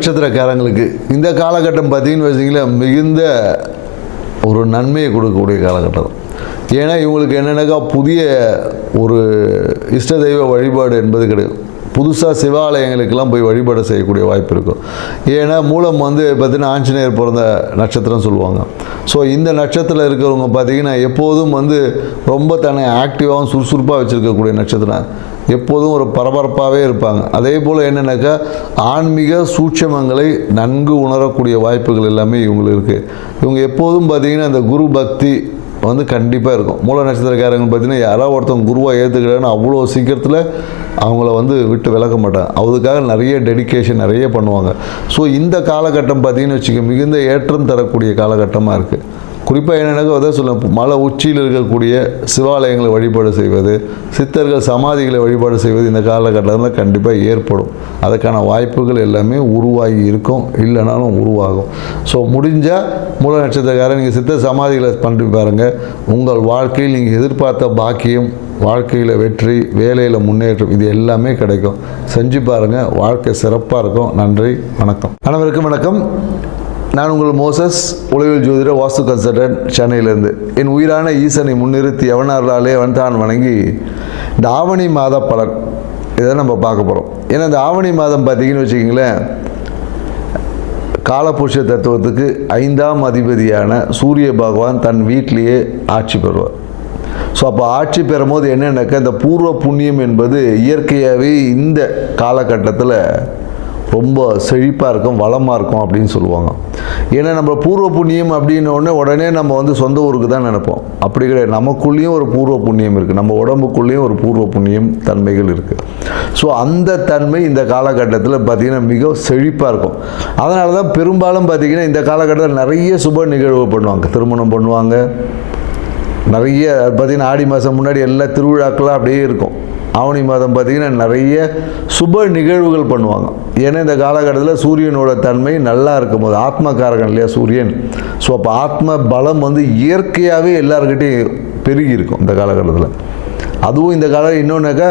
நட்சத்திரக்காரங்களுக்கு இந்த காலகட்டம் பார்த்தீங்கன்னு வச்சிங்களேன், மிகுந்த ஒரு நன்மையை கொடுக்கக்கூடிய காலகட்டம். ஏன்னா இவங்களுக்கு என்னென்னாக்கா புதிய ஒரு இஷ்ட தெய்வ வழிபாடு என்பது கிடையாது. புதுசாக சிவாலயங்களுக்கெல்லாம் போய் வழிபாடு செய்யக்கூடிய வாய்ப்பு இருக்கும். ஏன்னா மூலம் வந்து பார்த்திங்கன்னா ஆஞ்சநேயர் பிறந்த நட்சத்திரம் சொல்லுவாங்க. ஸோ இந்த நட்சத்திரத்தில் இருக்கிறவங்க பார்த்திங்கன்னா எப்போதும் வந்து ரொம்ப தன்னை ஆக்டிவாகவும் சுறுசுறுப்பாக வச்சுருக்கக்கூடிய நட்சத்திரம், எப்போதும் ஒரு பரபரப்பாகவே இருப்பாங்க. அதே போல் என்னென்னாக்கா ஆன்மீக சூட்சமங்களை நன்கு உணரக்கூடிய வாய்ப்புகள் எல்லாமே இவங்களுக்கு இருக்குது. இவங்க எப்போதும் பார்த்திங்கன்னா இந்த குரு பக்தி வந்து கண்டிப்பாக இருக்கும். மூல நட்சத்திரக்காரங்க பார்த்தீங்கன்னா யாராவது ஒருத்தவங்க குருவாக ஏற்றுக்கிறான்னு அவ்வளோ சீக்கிரத்தில் அவங்கள வந்து விட்டு விலக மாட்டாங்க. அதுக்காக நிறைய டெடிக்கேஷன் நிறைய பண்ணுவாங்க. ஸோ இந்த காலகட்டம் பார்த்தீங்கன்னு வச்சுக்க மிகுந்த ஏற்றம் தரக்கூடிய காலகட்டமாக இருக்குது. குறிப்பாக என்னென்னாக்கா அதான் சொல்ல மலை உச்சியில் இருக்கக்கூடிய சிவாலயங்களை வழிபாடு செய்வது, சித்தர்கள் சமாதிகளை வழிபாடு செய்வது இந்த காலகட்டத்தில் கண்டிப்பாக ஏற்படும். அதுக்கான வாய்ப்புகள் எல்லாமே உருவாகி இருக்கும், இல்லைனாலும் உருவாகும். ஸோ முடிஞ்சால் மூல நட்சத்திரக்காரன் நீங்கள் சித்தர் சமாதிகளை பண்ணி பாருங்கள். உங்கள் வாழ்க்கையில் நீங்கள் எதிர்பார்த்த பாக்கியம், வாழ்க்கையில் வெற்றி, வேலையில் முன்னேற்றம் இது எல்லாமே கிடைக்கும். செஞ்சு பாருங்கள், வாழ்க்கை சிறப்பாக இருக்கும். நன்றி, வணக்கம். அனைவருக்கும் வணக்கம். நான் உங்கள் மோசஸ், உளவியல் ஜோதிடர், வாஸ்து கன்சல்டன்ட், சென்னையிலேருந்து. என் உயிரான ஈசனை முன்னிறுத்தி எவனார்களாலே அவன் தான் வணங்கி இந்த ஆவணி மாத பலன் இதை நம்ம பார்க்க போகிறோம். ஏன்னா இந்த ஆவணி மாதம் பார்த்தீங்கன்னு வச்சுக்கிங்களேன், காலபுருஷ தத்துவத்துக்கு 5ஆம் அதிபதியான சூரிய பகவான் தன் வீட்டிலேயே ஆட்சி பெறுவார். ஸோ அப்போ ஆட்சி பெறும்போது என்னென்னாக்கா இந்த பூர்வ புண்ணியம் என்பது இயற்கையாகவே இந்த காலகட்டத்தில் ரொம்ப செழிப்பாக இருக்கும், வளமாக இருக்கும் அப்படின்னு சொல்லுவாங்க. ஏன்னா நம்ம பூர்வ புண்ணியம் அப்படின்னோடனே உடனே நம்ம வந்து சொந்த ஊருக்கு தான் நினைப்போம். அப்படி கிடையாது. நமக்குள்ளேயும் ஒரு பூர்வ புண்ணியம் இருக்குது, நம்ம உடம்புக்குள்ளேயும் ஒரு பூர்வ புண்ணியம் தன்மைகள் இருக்குது. ஸோ அந்த தன்மை இந்த காலகட்டத்தில் பார்த்திங்கன்னா மிக செழிப்பாக இருக்கும். அதனால தான் பெரும்பாலும் பார்த்திங்கன்னா இந்த காலகட்டத்தில் நிறைய சுப நிகழ்வு பண்ணுவாங்க. திருமணம் பண்ணுவாங்க, நிறைய பார்த்திங்கன்னா ஆடி மாதம் முன்னாடி எல்லா திருவிழாக்களாக அப்படியே இருக்கும். ஆவணி மாதம் பார்த்திங்கன்னா நிறைய சுப நிகழ்வுகள் பண்ணுவாங்க. ஏன்னா இந்த காலகட்டத்தில் சூரியனோட தன்மை நல்லா இருக்கும் போது, ஆத்மகாரகன் இல்லையா சூரியன். ஸோ அப்போ ஆத்ம பலம் வந்து இயற்கையாகவே எல்லாருக்கிட்டையும் பெருகி இருக்கும் இந்த காலகட்டத்தில். அதுவும் இந்த காலம் இன்னொன்றாக்கா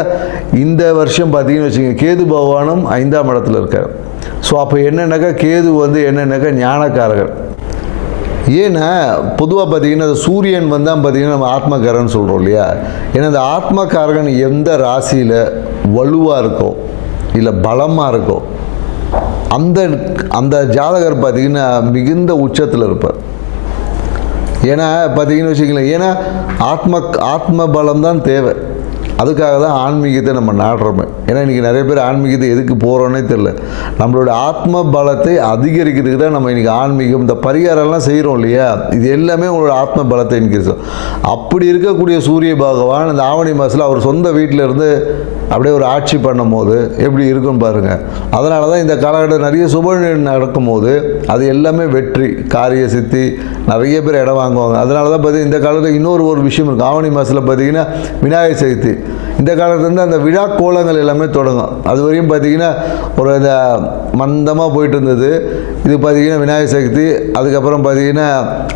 இந்த வருஷம் பார்த்திங்கன்னு வச்சுக்கோங்க, கேது பகவானும் 5ஆம் இடத்துல இருக்கார். ஸோ அப்போ என்னென்னாக்கா கேது வந்து என்னென்னாக்கா ஞானக்காரகன். ஏன்னா பொதுவாக பார்த்திங்கன்னா சூரியன் வந்தால் பார்த்திங்கன்னா நம்ம ஆத்மகாரகன் சொல்கிறோம் இல்லையா. ஏன்னா இந்த ஆத்மகாரகன் எந்த ராசியில் வலுவாக இருக்கோ இல்லை பலமாக இருக்கோ அந்த அந்த ஜாதகர் பார்த்திங்கன்னா மிகுந்த உச்சத்தில் இருப்பார். ஏன்னா பார்த்திங்கன்னு வச்சுக்கலாம், ஏன்னா ஆத்ம பலம் தான் தேவை. அதுக்காக தான் ஆன்மீகத்தை நம்ம நாடுறோமே. ஏன்னா இன்றைக்கி நிறைய பேர் ஆன்மீகத்தை எதுக்கு போகிறோன்னே தெரில. நம்மளோட ஆத்ம பலத்தை அதிகரிக்கிறதுக்கு தான் நம்ம இன்றைக்கி ஆன்மீகம் இந்த பரிகாரம்லாம் செய்கிறோம் இல்லையா. இது எல்லாமே உங்களோட ஆத்ம பலத்தை இன்க்ரீஸ். அப்படி இருக்கக்கூடிய சூரிய பகவான் இந்த ஆவணி மாதத்தில் அவர் சொந்த வீட்டில் இருந்து அப்படியே ஒரு ஆட்சி பண்ணும் போது எப்படி இருக்குன்னு பாருங்கள். அதனால தான் இந்த காலகட்டம் நிறைய சுப நடக்கும் போது அது எல்லாமே வெற்றி, காரிய சித்தி, நிறைய பேர் இடம் வாங்குவாங்க. அதனால தான் பார்த்தீங்கன்னா இந்த காலத்தில் இன்னொரு விஷயம் இருக்குது. ஆவணி மாதத்தில் பார்த்திங்கன்னா விநாயகர் சதுர்த்தி. இந்த காலத்துலேருந்து அந்த விழா கோலங்கள் எல்லாமே தொடங்கும். அது வரையும் பார்த்திங்கன்னா ஒரு இந்த மந்தமாக போயிட்டு இருந்தது. இது பார்த்திங்கன்னா விநாயகர் சதுர்த்தி, அதுக்கப்புறம் பார்த்திங்கன்னா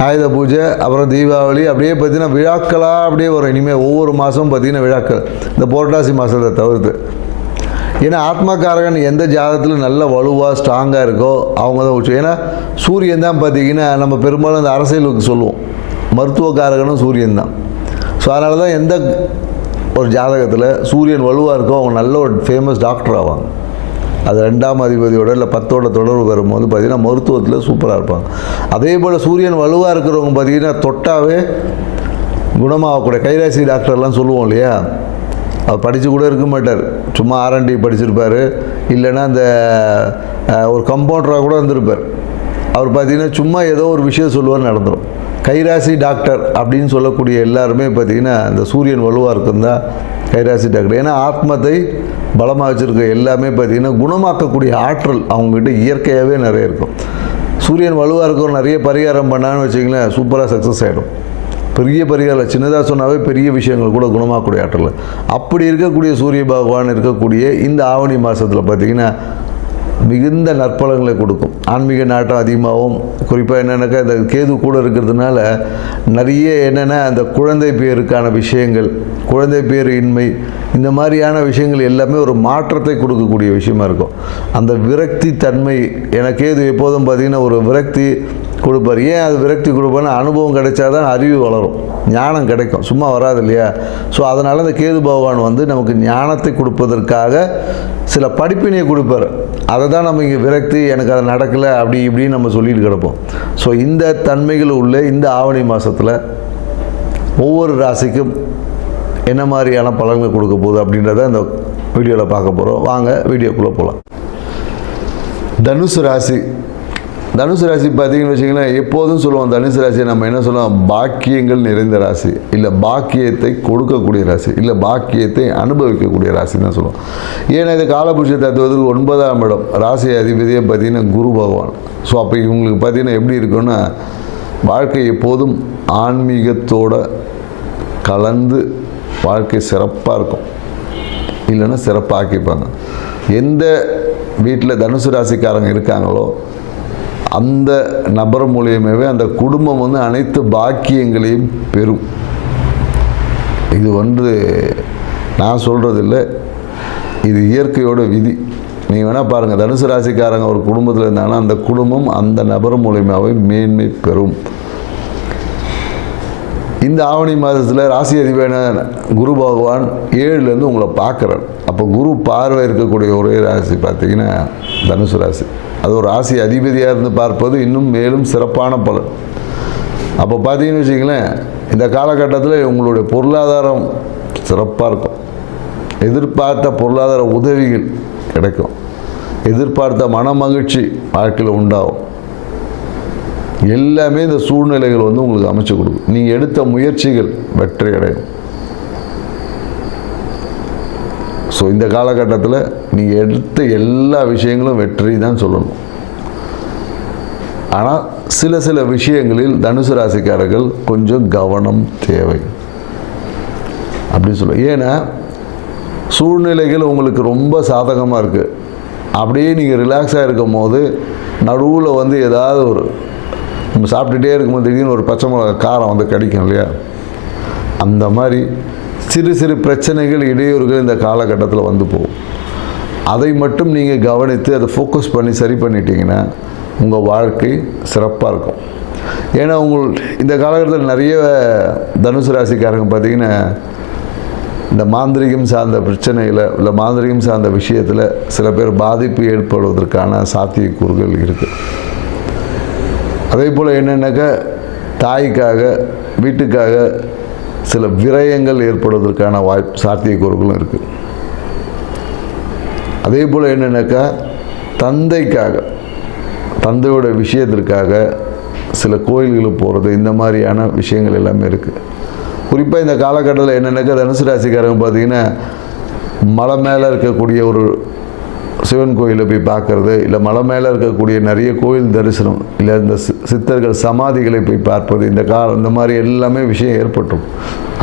ஆயுத பூஜை, அப்புறம் தீபாவளி, அப்படியே பார்த்திங்கன்னா விழாக்களாக அப்படியே வரும். இனிமேல் ஒவ்வொரு மாதமும் பார்த்திங்கன்னா விழாக்கள், இந்த புரட்டாசி மாதத்தை தவிர்த்து. ஏன்னா ஆத்மகாரகன் எந்த ஜாதகத்தில் நல்ல வலுவாக ஸ்ட்ராங்காக இருக்கோ அவங்க தான் உச்சம். ஏன்னா சூரியன் தான் பார்த்திங்கன்னா நம்ம பெரும்பாலும் அந்த அரசியலுக்கு சொல்லுவோம், மருத்துவக்காரகனும் சூரியன் தான். ஸோ அதனால தான் எந்த ஒரு ஜாதகத்தில் சூரியன் வலுவாக இருக்கோ அவங்க நல்ல ஒரு ஃபேமஸ் டாக்டர் ஆவாங்க. அது 2ஆம் அதிபதியோட இல்லை 10ஓட தொடர்பு வரும்போது பார்த்திங்கன்னா மருத்துவத்தில் சூப்பராக இருப்பாங்க. அதே போல் சூரியன் வலுவாக இருக்கிறவங்க பார்த்திங்கன்னா தொட்டாவே குணமாகக்கூடிய கைராசி டாக்டர்லாம் சொல்லுவோம் இல்லையா. அவர் படித்து கூட இருக்க மாட்டார், சும்மா R&D படிச்சிருப்பார், இல்லைன்னா அந்த ஒரு கம்பவுண்டராக கூட இருந்திருப்பார். அவர் பார்த்திங்கன்னா சும்மா ஏதோ ஒரு விஷயம் சொல்லுவார், நடந்துடும். கைராசி டாக்டர் அப்படின்னு சொல்லக்கூடிய எல்லாருமே பார்த்திங்கன்னா இந்த சூரியன் வலுவாக இருக்குந்தான் கைராசி டாக்டர். ஏன்னா ஆத்மத்தை பலமாக வச்சுருக்க எல்லாமே பார்த்திங்கன்னா குணமாக்கக்கூடிய ஆற்றல் அவங்ககிட்ட இயற்கையாகவே நிறைய இருக்கும். சூரியன் வலுவாக இருக்கிற நிறைய பரிகாரம் பண்ணான்னு வச்சிங்களேன், சூப்பராக சக்ஸஸ் ஆகிடும். பெரிய பரிகாரம் சின்னதாக சொன்னாவே பெரிய விஷயங்கள் கூட குணமாக்கக்கூடிய ஆற்றல். அப்படி இருக்கக்கூடிய சூரிய பகவான் இருக்கக்கூடிய இந்த ஆவணி மாதத்தில் பார்த்திங்கன்னா மிகுந்த நற்பலன்களை கொடுக்கும். ஆன்மீக நாட்டம் அதிகமாகவும், குறிப்பாக என்னென்னாக்கா இந்த கேது கூட இருக்கிறதுனால நிறைய என்னென்னா அந்த குழந்தை பேருக்கான விஷயங்கள், குழந்தை பேர் இன்மை, இந்த மாதிரியான விஷயங்கள் எல்லாமே ஒரு மாற்றத்தை கொடுக்கக்கூடிய விஷயமா இருக்கும். அந்த விரக்தி தன்மை, எனக்கு கேது எப்போதும் பார்த்திங்கன்னா ஒரு விரக்தி கொடுப்பார். ஏன் அது விரக்தி கொடுப்பார்னா, அனுபவம் கிடைச்சாதான் அறிவு வளரும், ஞானம் கிடைக்கும், சும்மா வராது இல்லையா? ஸோ அதனால் அந்த கேது பகவான் வந்து நமக்கு ஞானத்தை கொடுப்பதற்காக சில படிப்பினையை கொடுப்பார். அதை தான் நம்ம இங்கே விரக்தி, எனக்கு அது நடக்கலை அப்படி இப்படின்னு நம்ம சொல்லிட்டு கிடப்போம். ஸோ இந்த தன்மைகள் உள்ள இந்த ஆவணி மாதத்தில் ஒவ்வொரு ராசிக்கும் என்ன மாதிரியான பலன்கள் கொடுக்க போகுது அப்படின்றத இந்த வீடியோவில் பார்க்க போகிறோம். வாங்க வீடியோக்குள்ளே போகலாம். தனுசு ராசி. தனுசு ராசி பார்த்தீங்கன்னு வச்சிங்கன்னா, எப்போதும் சொல்லுவோம் தனுசு ராசியை நம்ம என்ன சொல்லுவோம், பாக்கியங்கள் நிறைந்த ராசி, இல்லை பாக்கியத்தை கொடுக்கக்கூடிய ராசி, இல்லை பாக்கியத்தை அனுபவிக்கக்கூடிய ராசின்னு தான் சொல்லுவோம். ஏன்னா இது காலபுருஷ தத்துவத்துக்கு 9ஆம் இடம், ராசி அதிபதியை பார்த்தீங்கன்னா குரு பகவான். ஸோ அப்போ இவங்களுக்கு பார்த்தீங்கன்னா எப்படி இருக்குன்னா, வாழ்க்கை எப்போதும் ஆன்மீகத்தோடு கலந்து வாழ்க்கை சிறப்பாக இருக்கும், இல்லைன்னா சிறப்பாக்கிப்பாங்க. எந்த வீட்டில் தனுசு ராசிக்காரங்க இருக்காங்களோ அந்த நபர் மூலியமாகவே அந்த குடும்பம் வந்து அனைத்து பாக்கியங்களையும் பெறும். இது வந்து நான் சொல்கிறதில்லை, இது இயற்கையோட விதி. நீங்கள் வேணால் பாருங்கள், தனுசு ராசிக்காரங்க ஒரு குடும்பத்தில் இருந்தாங்கன்னா அந்த குடும்பம் அந்த நபர் மூலியமாகவே மேன்மை பெறும். இந்த ஆவணி மாதத்தில் ராசி அதிபதியான குரு பகவான் 7லேருந்து உங்களை பார்க்குறார். அப்போ குரு பார்வை இருக்கக்கூடிய ஒரே ராசி பார்த்திங்கன்னா தனுசு ராசி. அது ஒரு ராசி அதிபதியாக இருந்து பார்ப்பது இன்னும் மேலும் சிறப்பான பலன். அப்போ பார்த்தீங்கன்னு வச்சிங்களேன், இந்த காலகட்டத்தில் உங்களுடைய பொருளாதாரம் சிறப்பாக இருக்கும், எதிர்பார்த்த பொருளாதார உதவிகள் கிடைக்கும், எதிர்பார்த்த மன மகிழ்ச்சி வாழ்க்கையில் உண்டாகும். எல்லாமே இந்த சூழ்நிலைகள் வந்து உங்களுக்கு அமைச்சு கொடுக்கும். நீங்கள் எடுத்த முயற்சிகள் வெற்றி அடையும். ஸோ இந்த காலகட்டத்தில் நீங்கள் எடுத்த எல்லா விஷயங்களும் வெற்றி தான் சொல்லணும். ஆனால் சில விஷயங்களில் தனுசு ராசிக்காரர்கள் கொஞ்சம் கவனம் தேவை அப்படின்னு சொல்லுவோம். ஏன்னா சூழ்நிலைகள் உங்களுக்கு ரொம்ப சாதகமாக இருக்குது, அப்படியே நீங்கள் ரிலாக்ஸாக இருக்கும் போது நடுவில் வந்து ஏதாவது ஒரு நம்ம சாப்பிட்டுட்டே இருக்கும்போது திடீர்னு ஒரு பச்சை மிளகா காரம் வந்து கிடைக்கும் இல்லையா, அந்த மாதிரி சிறு பிரச்சனைகள், இடையூறுகள் இந்த காலகட்டத்தில் வந்து போகும். அதை மட்டும் நீங்கள் கவனித்து அதை ஃபோக்கஸ் பண்ணி சரி பண்ணிட்டீங்கன்னா உங்கள் வாழ்க்கை சிறப்பாக இருக்கும். ஏன்னா இந்த காலகட்டத்தில் நிறைய தனுசு ராசிக்காரங்க பார்த்திங்கன்னா இந்த மாந்திரிகம் சார்ந்த பிரச்சனையில், இல்லை மாந்திரிகம் சார்ந்த விஷயத்தில் சில பேர் பாதிப்பு ஏற்படுவதற்கான சாத்தியக்கூறுகள் இருக்குது. அதே போல் என்னென்னாக்கா தாய்க்காக, வீட்டுக்காக சில விரயங்கள் ஏற்படுவதற்கான சாத்தியக்கூறுகளும் இருக்குது. அதே போல் என்னென்னாக்கா தந்தைக்காக, தந்தையோட விஷயத்திற்காக சில கோயில்களுக்கு போகிறது, இந்த மாதிரியான விஷயங்கள் எல்லாமே இருக்குது. குறிப்பாக இந்த காலகட்டத்தில் என்னென்னாக்கா தனுசு ராசிக்காரங்க பார்த்திங்கன்னா மலை மேலே இருக்கக்கூடிய ஒரு சிவன் கோயிலை போய் பார்க்குறது, இல்லை மலை மேலே இருக்கக்கூடிய நிறைய கோயில் தரிசனம், இல்லை இந்த சித்தர்கள் சமாதிகளை போய் பார்ப்பது, இந்த மாதிரி எல்லாமே விஷயம் ஏற்பட்டும்.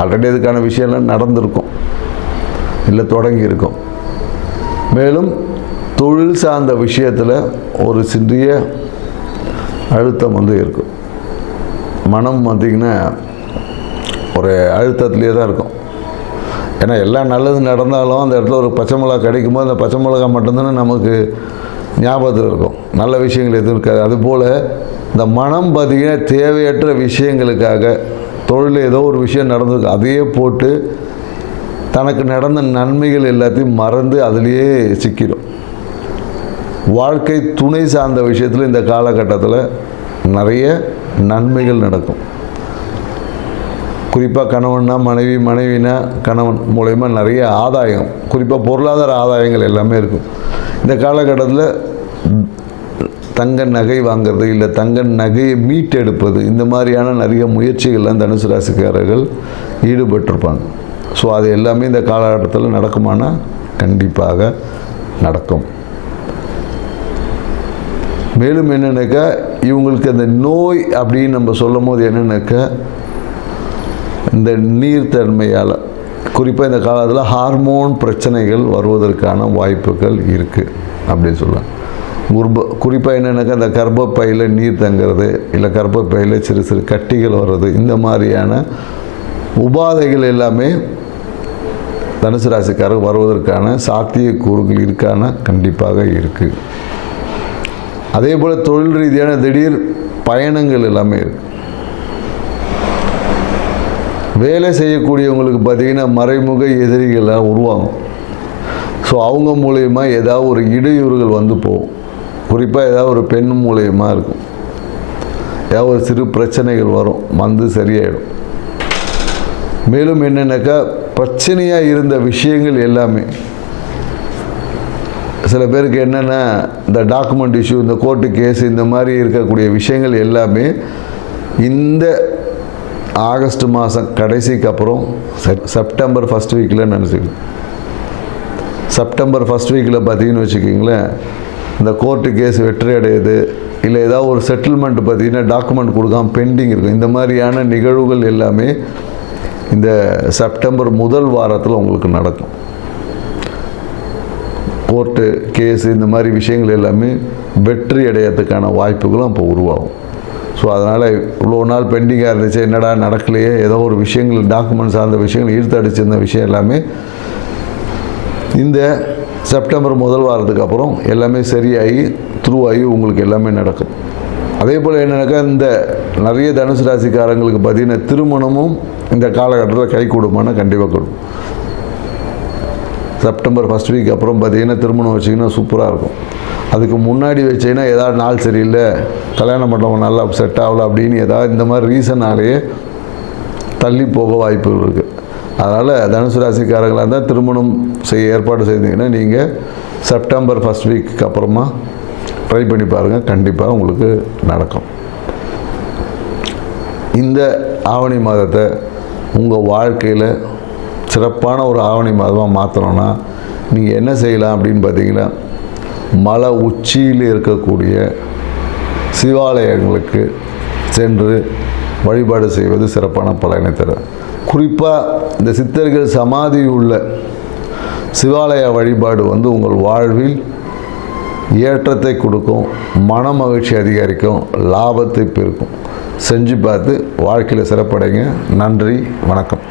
ஆல்ரெடி அதுக்கான விஷயம்லாம் நடந்திருக்கும், இல்லை தொடங்கியிருக்கும். மேலும் தொழில் சார்ந்த விஷயத்தில் ஒரு சிறிய அழுத்தம் வந்து இருக்கும். மனம் பார்த்திங்கன்னா ஒரு அழுத்தத்துலேயே தான் இருக்கும். ஏன்னா எல்லாம் நல்லது நடந்தாலும் அந்த இடத்துல ஒரு பச்சை மிளகா கிடைக்கும் போது அந்த பச்சை மிளகா மட்டும்தானே நமக்கு ஞாபகத்தில் இருக்கும், நல்ல விஷயங்கள் எதுவும் இருக்காது. அதுபோல் இந்த மனம் பார்த்திங்கன்னா தேவையற்ற விஷயங்களுக்காக, தொழில் ஏதோ ஒரு விஷயம் நடந்திருக்கு அதையே போட்டு தனக்கு நடந்த நன்மைகள் எல்லாத்தையும் மறந்து அதிலேயே சிக்கிடும். வாழ்க்கை துணை சார்ந்த விஷயத்தில் இந்த காலகட்டத்தில் நிறைய நன்மைகள் நடக்கும். குறிப்பாக கணவன்னா மனைவி, மனைவினா கணவன் மூலயமா நிறைய ஆதாயம், குறிப்பாக பொருளாதார ஆதாயங்கள் எல்லாமே இருக்கும். இந்த காலகட்டத்தில் தங்க நகை வாங்கிறது, இல்லை தங்க நகையை மீட்டெடுப்பது, இந்த மாதிரியான நிறைய முயற்சிகள்லாம் தனுசு ராசிக்காரர்கள் ஈடுபட்டிருப்பாங்க. ஸோ அது எல்லாமே இந்த காலகட்டத்தில் நடக்குமானா கண்டிப்பாக நடக்கும். மேலும் என்னென்னாக்கா இவங்களுக்கு அந்த நோய் அப்படின்னு நம்ம சொல்லும் போது என்னென்னாக்கா இந்த நீர்த்தன்மையால், குறிப்பாக இந்த காலத்தில் ஹார்மோன் பிரச்சனைகள் வருவதற்கான வாய்ப்புகள் இருக்குது அப்படின்னு சொல்லலாம். குறிப்பாக என்னென்னாக்கா அந்த கர்ப்பப்பையில் நீர் தங்கிறது, இல்லை கர்ப்பப்பையில் சிறு சிறு கட்டிகள் வர்றது, இந்த மாதிரியான உபாதைகள் எல்லாமே தனுசு ராசிக்காரர் வருவதற்கான சாத்தியக்கூறுகள் இருக்கான கண்டிப்பாக இருக்குது. அதே போல் தொழில் ரீதியான திடீர் பயணங்கள் எல்லாமே இருக்குது. வேலை செய்யக்கூடியவங்களுக்கு பார்த்திங்கன்னா மறைமுக எதிரிகள்லாம் உருவாகும். ஸோ அவங்க மூலயமா ஏதாவது ஒரு இடையூறுகள் வந்து போகும். குறிப்பாக ஏதாவது ஒரு பெண் மூலயமா இருக்கும், ஏதாவது ஒரு சிறு பிரச்சனைகள் வரும், வந்து சரியாயிடும். மேலும் என்னென்னாக்கா பிரச்சனையாக இருந்த விஷயங்கள் எல்லாமே சில பேருக்கு என்னென்னா இந்த டாக்குமெண்ட் இஷ்யூ, இந்த கோர்ட்டு கேஸ், இந்த மாதிரி இருக்கக்கூடிய விஷயங்கள் எல்லாமே இந்த ஆகஸ்ட் மாதம் கடைசிக்கு அப்புறம் செப்டம்பர் ஃபஸ்ட் வீக்கில் நினச்சிக்கணும். செப்டம்பர் ஃபஸ்ட் வீக்கில் பார்த்தீங்கன்னு வச்சுக்கிங்களேன், இந்த கோர்ட்டு கேஸ் வெற்றி அடையுது, இல்லை ஏதாவது ஒரு செட்டில்மெண்ட் பார்த்தீங்கன்னா டாக்குமெண்ட் கொடுக்காம பெண்டிங் இருக்கும். இந்த மாதிரியான நிகழ்வுகள் எல்லாமே இந்த செப்டம்பர் முதல் வாரத்தில் உங்களுக்கு நடக்கும். கோர்ட்டு கேஸு இந்த மாதிரி விஷயங்கள் எல்லாமே வெற்றி அடையிறதுக்கான வாய்ப்புகளும் அப்போ உருவாகும். ஸோ அதனால் இவ்வளோ நாள் பெண்டிங்காக இருந்துச்சு, என்னடா நடக்கலையே, ஏதோ ஒரு விஷயங்கள் டாக்குமெண்ட் சார்ந்த விஷயங்கள் ஈர்த்தடிச்சிருந்த விஷயம் எல்லாமே இந்த செப்டம்பர் முதல் வாரத்துக்கு அப்புறம் எல்லாமே சரியாகி த்ரூவாகி உங்களுக்கு எல்லாமே நடக்கும். அதே போல் என்னன்னாக்கா இந்த நிறைய தனுசு ராசிக்காரங்களுக்கு பார்த்திங்கன்னா திருமணமும் இந்த காலகட்டத்தில் கை கொடுமானா கண்டிப்பாக கொடுக்கும். செப்டம்பர் ஃபஸ்ட் வீக் அப்புறம் பார்த்திங்கன்னா திருமணம் வச்சிங்கன்னா சூப்பராக இருக்கும். அதுக்கு முன்னாடி வச்சிங்கன்னா ஏதாவது நாள் சரியில்லை, கல்யாணம் பண்ணுறவங்க நல்லா செட் ஆகலை அப்படின்னு ஏதாவது இந்த மாதிரி ரீசனாலேயே தள்ளி போக வாய்ப்புகள் இருக்குது. அதனால் தனுசு ராசிக்காரங்களாக இருந்தால் திருமணம் செய்ய ஏற்பாடு செய்தீங்கன்னா நீங்கள் செப்டம்பர் ஃபஸ்ட் வீக்கு அப்புறமா ட்ரை பண்ணி பாருங்கள், கண்டிப்பாக உங்களுக்கு நடக்கும். இந்த ஆவணி மாதத்தை உங்கள் வாழ்க்கையில் சிறப்பான ஒரு ஆவணி மாதமாக மாற்றணும்னா நீங்கள் என்ன செய்யலாம் அப்படின்னு பார்த்தீங்கன்னா, மலை உச்சியில் இருக்கக்கூடிய சிவாலயங்களுக்கு சென்று வழிபாடு செய்வது சிறப்பான பலனை தரும். குறிப்பாக இந்த சித்தர்கள் சமாதி உள்ள சிவாலய வழிபாடு உங்கள் வாழ்வில் ஏற்றத்தை கொடுக்கும், மன மகிழ்ச்சி அதிகரிக்கும், லாபத்தை பெருக்கும். செஞ்சு பார்த்து வாழ்க்கையில் சிறப்படைங்க. நன்றி, வணக்கம்.